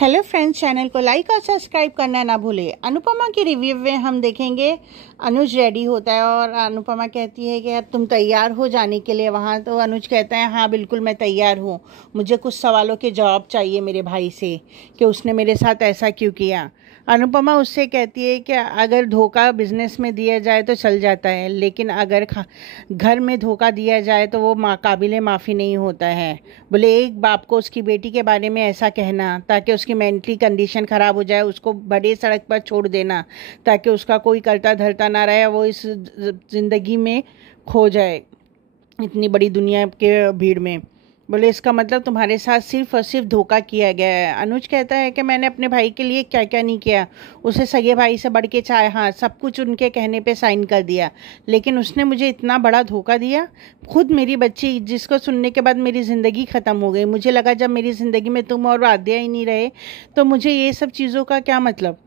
Hello friends, channel को like और subscribe करना ना भूले। अनुपमा की रिव्यू में हम देखेंगे अनुज रेडी होता है और अनुपमा कहती है कि अब तुम तैयार हो जाने के लिए वहाँ। तो अनुज कहता है हाँ बिल्कुल मैं तैयार हूँ, मुझे कुछ सवालों के जवाब चाहिए मेरे भाई से कि उसने मेरे साथ ऐसा क्यों किया। अनुपमा उससे कहती है कि अगर धोखा बिजनेस में दिया जाए तो चल जाता है, लेकिन अगर घर में धोखा दिया जाए तो वो काबिले माफ़ी नहीं होता है। बोले एक बाप को उसकी बेटी के बारे में ऐसा कहना ताकि उसकी मेंटली कंडीशन ख़राब हो जाए, उसको बड़े सड़क पर छोड़ देना ताकि उसका कोई करता धरता ना रहे, वो इस ज़िंदगी में खो जाए इतनी बड़ी दुनिया के भीड़ में। बोले इसका मतलब तुम्हारे साथ सिर्फ और सिर्फ धोखा किया गया है। अनुज कहता है कि मैंने अपने भाई के लिए क्या क्या नहीं किया, उसे सगे भाई से बढ़ के चाहे हाँ सब कुछ उनके कहने पे साइन कर दिया, लेकिन उसने मुझे इतना बड़ा धोखा दिया। खुद मेरी बच्ची जिसको सुनने के बाद मेरी ज़िंदगी ख़त्म हो गई। मुझे लगा जब मेरी ज़िंदगी में तुम और आद्या ही नहीं रहे तो मुझे ये सब चीज़ों का क्या मतलब।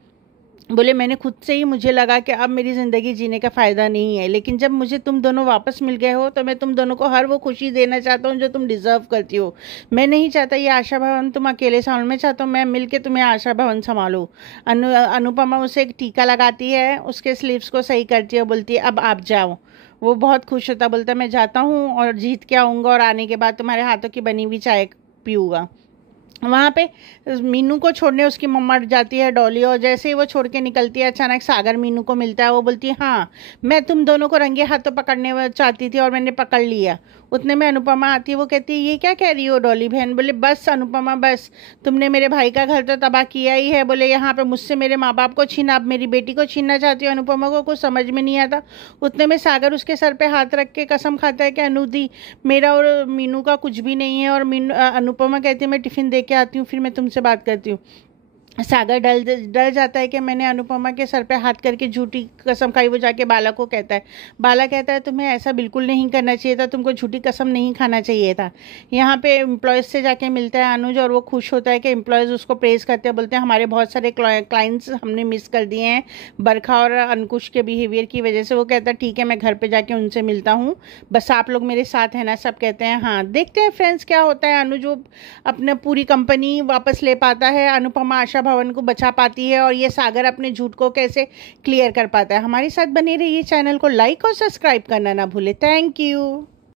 बोले मैंने खुद से ही मुझे लगा कि अब मेरी ज़िंदगी जीने का फ़ायदा नहीं है, लेकिन जब मुझे तुम दोनों वापस मिल गए हो तो मैं तुम दोनों को हर वो खुशी देना चाहता हूँ जो तुम डिज़र्व करती हो। मैं नहीं चाहता ये आशा भवन तुम अकेले संभालो, मैं चाहता हूँ मैं मिल के तुम्हें आशा भवन संभालूँ। अनुपमा उसे एक टीका लगाती है, उसके स्लीव्स को सही करती है, बोलती है अब आप जाओ। वो बहुत खुश होता, बोलता मैं जाता हूँ और जीत के आऊँगा और आने के बाद तुम्हारे हाथों की बनी हुई चाय पीऊँगा। वहाँ पे मीनू को छोड़ने उसकी मम्मा जाती है डॉली, और जैसे ही वो छोड़ के निकलती है अचानक सागर मीनू को मिलता है। वो बोलती है हाँ मैं तुम दोनों को रंगे हाथों पकड़ने चाहती थी और मैंने पकड़ लिया। उतने में अनुपमा आती है, वो कहती है ये क्या कह रही हो डॉली बहन। बोले बस अनुपमा बस, तुमने मेरे भाई का घर तो तबाह किया ही है। बोले यहाँ पे मुझसे मेरे माँ बाप को छीना, अब मेरी बेटी को छीनना चाहती हो। अनुपमा को कुछ समझ में नहीं आता। उतने में सागर उसके सर पे हाथ रख के कसम खाता है कि अनुदी मेरा और मीनू का कुछ भी नहीं है। और अनुपमा कहती है मैं टिफ़िन दे के आती हूँ फिर मैं तुमसे बात करती हूँ। सागर डर जाता है कि मैंने अनुपमा के सर पे हाथ करके झूठी कसम खाई। वो जाके बाला को कहता है, बाला कहता है तुम्हें ऐसा बिल्कुल नहीं करना चाहिए था, तुमको झूठी कसम नहीं खाना चाहिए था। यहाँ पे एम्प्लॉयज़ से जाके मिलता है अनुज और वो खुश होता है कि एम्प्लॉयज़ उसको प्रेज़ करते हैं, बोलते हैं हमारे बहुत सारे क्लाइंट्स हमने मिस कर दिए हैं बरखा और अंकुश के बिहेवियर की वजह से। वो कहता है ठीक है मैं घर पर जाके उनसे मिलता हूँ, बस आप लोग मेरे साथ हैं ना। सब कहते हैं हाँ। देखते हैं फ्रेंड्स क्या होता है। अनुज वो अपने पूरी कंपनी वापस ले पाता है, अनुपमा आशा भवन को बचा पाती है और ये सागर अपने झूठ को कैसे क्लियर कर पाता है। हमारे साथ बने रहिए, चैनल को लाइक और सब्सक्राइब करना ना भूले। Thank you.